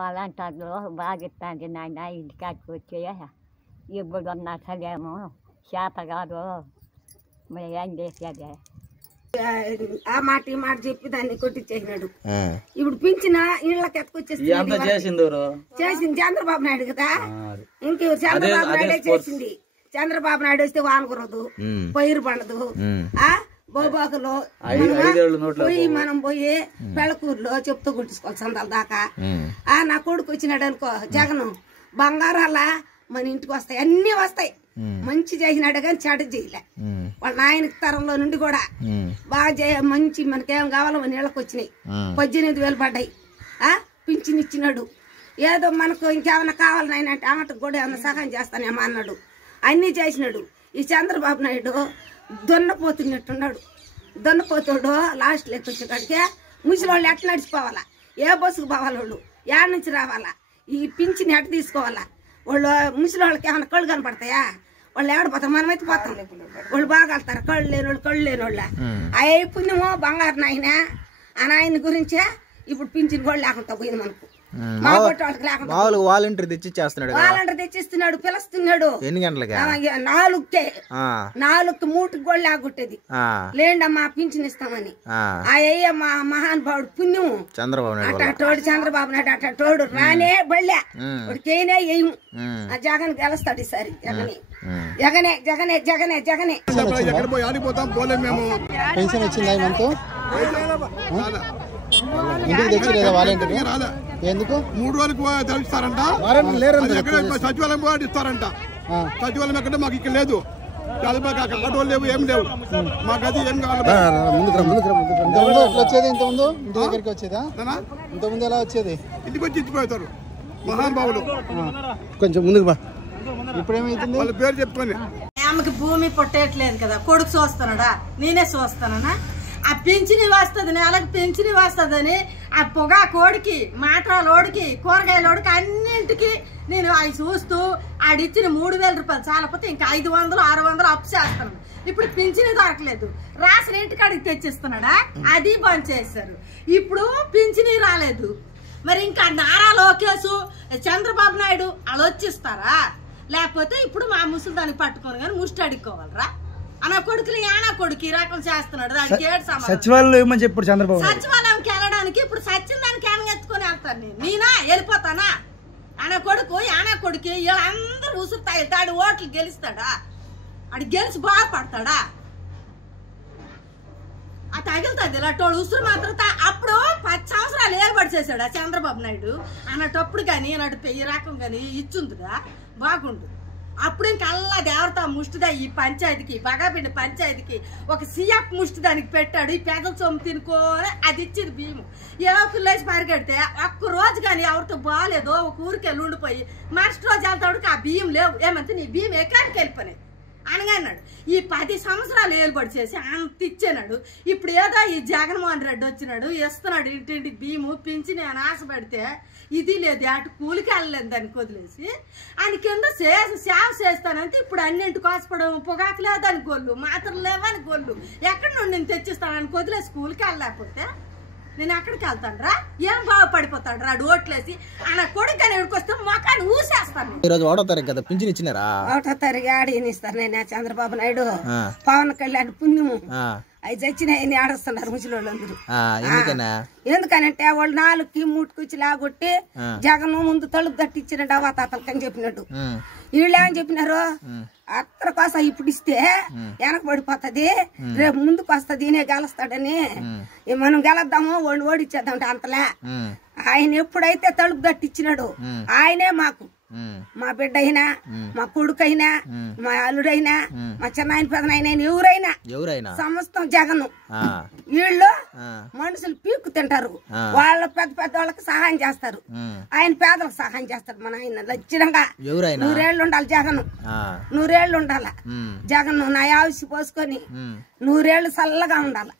అలాంటి బాగా ఇస్తాంది నాయన ఇంటికాడికి వచ్చాయా ఇప్పుడు అసలేమో చేత కాదు మరి ఏం చేసేది ఆ మాట ఈ మాట చెప్పి దాన్ని కొట్టించేసినాడు. ఇప్పుడు పింఛన ఇళ్ళకి ఎత్తుకొచ్చేసింది చేసింది చంద్రబాబు నాయుడు కదా. ఇంకెవరు చంద్రబాబు నాయుడే చేసింది. చంద్రబాబు నాయుడు వస్తే వాన కురదు, పైరు పండదు. బోబాకులో పోయి మనం పోయి పెళ్ళకూరులో చెప్తూ కుట్టించుకోవాలి సందాల దాకా. నా కొడుకు వచ్చినాడు అనుకో జగన్ బంగారాల మన ఇంటికి వస్తాయి, అన్ని వస్తాయి. మంచి చేసినాడు కానీ చెడ్డ చేయలే. వాళ్ళ నాయన తరంలో నుండి కూడా బాగా మంచి మనకేం కావాలో మన ఇళ్ళకి వచ్చినాయి. 18,000 పడ్డాయి. పింఛన్ ఇచ్చినాడు. ఏదో మనకు ఇంకేమైనా కావాలి నాయన అంటే ఆటకు కూడా ఏమైనా సహాయం చేస్తానేమో అన్నాడు. అన్నీ చేసినాడు. ఈ చంద్రబాబు నాయుడు దున్నపోతున్నట్టున్నాడు. దున్నపోతాడు లాస్ట్ లెక్క వచ్చేకాడికే ముసలి వాళ్ళు ఎట్లా నడిచిపోవాలా, ఏ బస్సుకు పోవాలి, వాళ్ళు ఏడ నుంచి రావాలా, ఈ పింఛన్ ఎట్ట తీసుకోవాలా, వాళ్ళు ముసలి వాళ్ళకి ఏమైనా కళ్ళు కనపడతాయా, వాళ్ళు ఏడపోతారు, మనమైతే పోతాం. వాళ్ళు బాగా వెళ్తారు, కళ్ళు లేని వాళ్ళు కళ్ళు లేని వాళ్ళ అయ్యి పుణ్యమో బంగారు నాయన. ఆ నాయన గురించే ఇప్పుడు పింఛన్ కూడా లేకుండా పోయింది మనకు. వాలంటీర్ తెచ్చిస్తున్నాడు, వాలంటీర్ తెచ్చిస్తున్నాడు, పిలుస్తున్నాడు. ఎన్ని గంటలకి? 4కే 4కి 3కి కూడా లేకుంటేది లేండమ్మా పింఛన్ ఇస్తామని. అయ్య మా మహానుభావుడు పుణ్యం చంద్రబాబు నాయుడు అట్టోడు చంద్రబాబు నాయుడు అట్టోడు రానే బళ్ళే వాడికేనే వేయము. ఆ జగన్ గెలుస్తాడు ఈసారి. జగనే జగనే జగనే జగనే జగనే. పెన్షన్ వచ్చిందా మనకు? ఇంటికి తెచ్చలేదా వాలంటీర్? ఎందుకు 3 రోజులకు తెలుస్తారంట, సచివాలయం కూడా ఇస్తారంట. సచివాలయం ఎక్కడ మాకు ఇక్కడ లేదు, ఆటోలు లేవు, ఏం లేవు. మాకు అది ఏం కావాలి. వచ్చేది ఇంతకుముందు ఇంటి దగ్గరికి వచ్చేదా? ఇంతకుముందు ఎలా వచ్చేది? ఇంటికి వచ్చి ఇచ్చిపోతారు మహానుభావులు. కొంచెం ముందుకు బా. ఇప్పుడు ఏమైతుంది? వాళ్ళ పేరు చెప్పుకొని ఆమెకి భూమి పొట్టేయట్లేదు కదా, కొడుకు చూస్తున్నాడా, నేనే చూస్తానా? ఆ పింఛని వస్తుంది, నెలకు పింఛని వస్తుందని ఆ పొగా కోడికి, మాట్రాలోడికి, కూరగాయలోడికి అన్నింటికి నేను అవి చూస్తూ ఆడిచ్చిన 3,000 రూపాయలు చాలపోతే ఇంకా 500, 600 అప్పు చేస్తాను. ఇప్పుడు పింఛని దొరకలేదు, రాసిన ఇంటికాడికి తెచ్చిస్తున్నాడా, అది బంద్ చేశారు. ఇప్పుడు పింఛని రాలేదు. మరి ఇంకా నారా లోకేష్, చంద్రబాబు నాయుడు వాళ్ళు వచ్చిస్తారా? లేకపోతే ఇప్పుడు మా ముసలిదాన్ని పట్టుకొని కానీ ముష్టి అడుక్కోవాలరా? అన్న కొడుకులు యానా కొడుకు ఈ రకం చేస్తున్నాడు. దానికి సచివాలయం చెప్పాడు చంద్రబాబు. సచివాలయంకి వెళ్ళడానికి ఇప్పుడు సచిన్ దానికి యాన ఎత్తుకొని వెళ్తాను నేనా వెళ్ళిపోతానా? అన్న కొడుకు యానా కొడుకు వీళ్ళందరూ ఉసురుతాయి. తాడు ఓట్లు గెలుస్తాడా? అది గెలిచి బాగుపడతాడా? ఆ తగిలుతుంది ఇలాంటి ఉసురు మాత్రం. అప్పుడు 10 సంవత్సరాలు ఏర్పాటు చేశాడు ఆ చంద్రబాబు నాయుడు అన్నటప్పుడు కానీ అన్నట్టు ఈ రకం కానీ ఇచ్చుందిగా బాగుండు. అప్పుడు ఇంకల్లా దేవత ముష్టిదా ఈ పంచాయతీకి, బగాపిండి పంచాయతీకి ఒక సిఎఫ్ ముష్టి దానికి పెట్టాడు. ఈ పేదల సొమ్ము తినుకోని అది ఇచ్చింది భీము. ఏకులేసి పరిగెడితే ఒక్క రోజు కానీ ఎవరితో బాగాలేదో ఒక ఊరికి వెళ్ళి ఉండిపోయి మరుసటి రోజు వెళ్తాడు ఆ బియ్యం లేవు. ఏమంటే నీ బియ్యం ఎక్కడికి వెళ్ళిపోయినాయి అనగా అన్నాడు. ఈ 10 సంవత్సరాలు ఏలుబడి చేసి అంత ఇచ్చాడు. ఇప్పుడు ఏదో ఈ జగన్మోహన్ రెడ్డి వచ్చినాడు, ఇస్తున్నాడు ఇంటింటికి బియ్యము పింఛని అని ఆశపడితే ఇది లేదు, అటు కూలికి వెళ్ళలేదు దానికి వదిలేసి ఆయన కింద సేవ చేస్తానంటే ఇప్పుడు అన్నింటికి కోసపడం, పొగాకు లేదని గొల్లు, మాత్రలు లేవని గొల్లు, ఎక్కడి నుండి నేను తెచ్చిస్తానని వదిలేసి కూలికి వెళ్ళలేకపోతే నేను ఎక్కడికి వెళ్తాను రా? ఏం బాగుపడిపోతాడు రా ఓట్లేసి అన్న కొడుకు అని ఎడుకొస్తే మొఖాన్ని ఊసేస్తాను. ఈరోజు 1వ తారీఖు కదా పింఛన్ ఇచ్చినారా? 1వ తారీఖు ఆడిస్తారు నేను చంద్రబాబు నాయుడు పవన్ కళ్యాణ్ పుణ్యము అవి చచ్చినాయని ఆడస్తున్నారు ముసలి వాళ్ళందరూ. ఎందుకనంటే వాళ్ళు 4కి 3కి వచ్చి లాగొట్టి జగన్ ముందు తలుపు తట్టించినట్టు అవాతాతలకి అని చెప్పినట్టు. వీళ్ళు ఏమని చెప్పినారు, అత్తర కోసం ఇప్పుడు ఇస్తే వెనక పడిపోతుంది, రేపు ముందుకు వస్తుంది, ఈయనే గెలుస్తాడని. మనం గెలద్దాము వాళ్ళు ఓడిచ్చేద్దాం అంతలే. ఆయన ఎప్పుడైతే తలుపు తట్టించినాడు ఆయనే మాకు, మా బిడ్డ అయినా, మా కొడుకు అయినా, మా అల్లుడైనా, మా చిన్నాయన పెదనాయన ఎవరైనా సమస్తం జగన్. వీళ్ళు మనుషులు పీక్కు తింటారు, వాళ్ళ పెద్ద పెద్ద వాళ్ళకి సహాయం చేస్తారు, ఆయన పేదలకు సహాయం చేస్తాడు. మన ఆయన లచ్చితంగా 100 ఏళ్ళు ఉండాలి జగన్, 100 ఏళ్ళు ఉండాల జగన్. నా ఆవిసి పోసుకొని 100 ఏళ్ళు చల్లగా ఉండాలి.